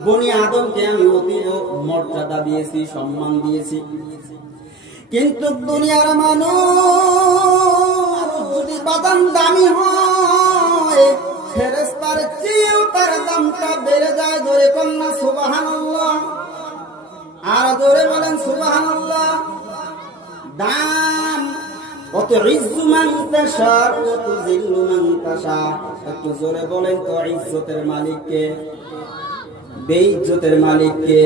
বনি আদমকে আমি অতীব মর্যাদা দিয়েছি, সম্মান দিয়েছি। কিন্তু দুনিয়ার মানুষ যদি বাদাম দামি হয় তার দামটা বেড়ে যায় ধরে কন্যা সুবাহান আর ধরে বলেন সুবাহান দাম জিল্লু মান একটু জোরে বলেন তো ইজ্জতের মালিককে। বেইজ্জতের মালিককে।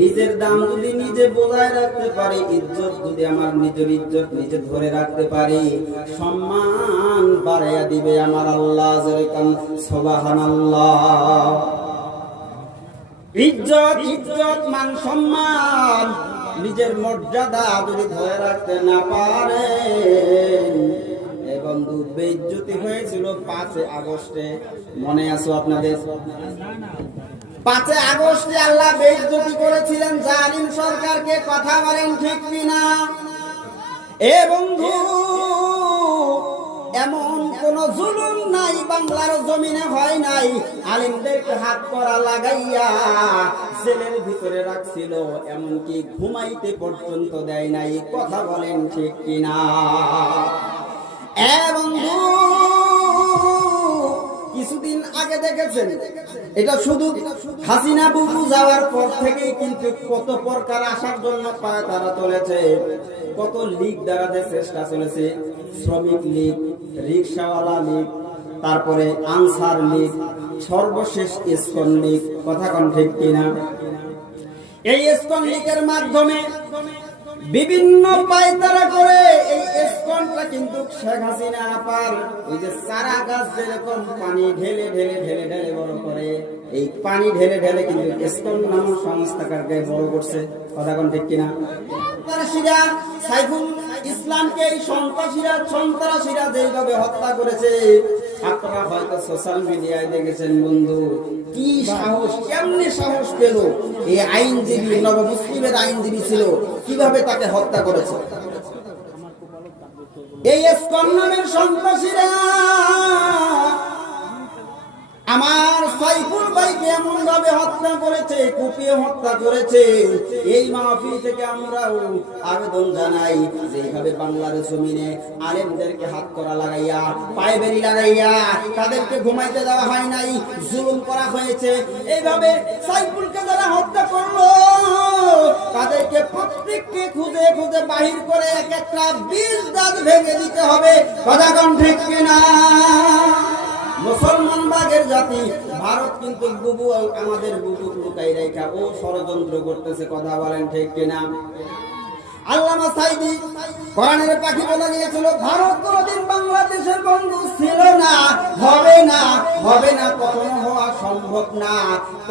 নিজের দাম যদি নিজে বজায় রাখতে পারি, ইজ্জত যদি আমার নিজের ইজ্জত নিজে ধরে রাখতে পারি, সম্মান বাড়াইয়া দিবে আমার আল্লাহ সোবাহান আল্লাহ ইজ্জত ইজ্জত, মান সম্মান, নিজের মর্যাদা যদি ধরে রাখতে না পারেন এ বন্ধু, বেইজ্জতি হয়েছিল পাঁচে আগস্টে। মনে আছো আপনাদের? পাঁচে আগস্টে আল্লাহ বেইজ্জতি করেছিলেন, জালিম সরকারকে কথা বলেন ঠিক কিনা? এ বন্ধু, এমন কোন জুলুম নাই, বাংলার জমিনে হয় নাই। আলিমদেরকে হাত করা লাগাইয়া জেলের ভিতরে রাখছিল, এমনকি ঘুমাইতে পর্যন্ত দেয় নাই। কথা বলেন ঠিক কিনা? বন্ধু, কিছুদিন আগে দেখেছেন? এটা শুধু হাসিনা বুবু যাওয়ার পর থেকেই কিন্তু কত প্রকার আসার জন্য পায় তারা চলেছে। কত লীগ দাঁড়াতে চেষ্টা চলেছে। শ্রমিক লীগ, রিক্সাওয়ালা লীগ, তারপরে আনসার লীগ, সর্বশেষ ইস্কন লীগ, কথা কোন ঠিক কিনা? এই ইস্কন লীগের মাধ্যমে বিভিন্ন পায়তারা করে এই স্পনটা কিন্তু শেখ হাসিনা আপার। ওই যে সারা গাছ যেরকম পানি ঢেলে ঢেলে ঢেলে ঢেলে বড় করে, এই পানি ঢেলে ঢেলে কিন্তু স্পন নামক সংস্থাকে বড় করছে। কথা ঠিক কিনা? সাইফুল ইসলামকে এই সন্ত্রাসীরা সন্ত্রাসীরা যেভাবে হত্যা করেছে, আপনারা হয়তো সোশ্যাল মিডিয়ায় দেখেছেন বন্ধু, কি সাহস, কেমনে সাহস পেল? এই আইনজীবী নব মুসলিমের আইনজীবী ছিল, কীভাবে তাকে হত্যা করেছে? এই ইসকন নামের সন্ত্রাসীরা, আমার সাইফুল ভাইকে এমন ভাবে হত্যা করেছে, কুপিয়ে হত্যা করেছে। এই মাহফিল থেকে আমরাও আবেদন জানাই যেভাবে বাংলাদেশ জমিনে আলেমদেরকে হাত করা লাগাইয়া লাগাইয়া তাদেরকে ঘুমাইতে দেওয়া হয় নাই, জুলুম করা হয়েছে। এইভাবে সাইফুলকে যারা হত্যা করল, তাদেরকে প্রত্যেককে খুঁজে খুঁজে বাহির করে এক একটা বীজ দাঁত ভেঙে দিতে হবে। কথা ঠিক কিনা? মুসলমান বাগের জাতি, ভারত কিন্তু বুবু আমাদের বুবু লুকাই রেখা ও ষড়যন্ত্র করতেছে, কথা বলেন ঠিক কিনা? আল্লামা সাইদি কোরআনের পাখি বলে গিয়েছিল ভারত কোনদিন বাংলাদেশের বন্ধু ছিল না, হবে না হবে না, কখনো সম্ভব না।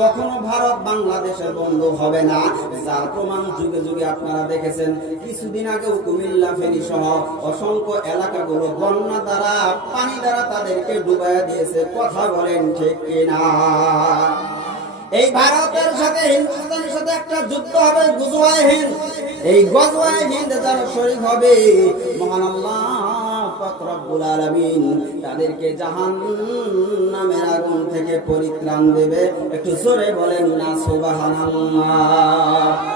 কখনো ভারত বাংলাদেশের বন্ধু হবে না। যার প্রমাণ যুগে যুগে আপনারা দেখেছেন, কিছুদিন আগে কুমিল্লা ফেনী সহ অসংখ্য এলাকাগুলো বন্যা দ্বারা, পানি দ্বারা তাদেরকে ডুবাইয়া দিয়েছে। কথা বলেন ঠিক কিনা? এই ভারতের সাথে, হিন্দুস্তানের সাথে একটা যুদ্ধ হবে, গুজওয়ায় হিন্দ। এই গজওয়ায় হিন্দ যারা শরীর হবে, মহান আল্লাহ তাদেরকে জাহান নামের আগুন থেকে পরিত্রাণ দেবে। একটু জোরে বলেন না সুবহানাল্লাহ।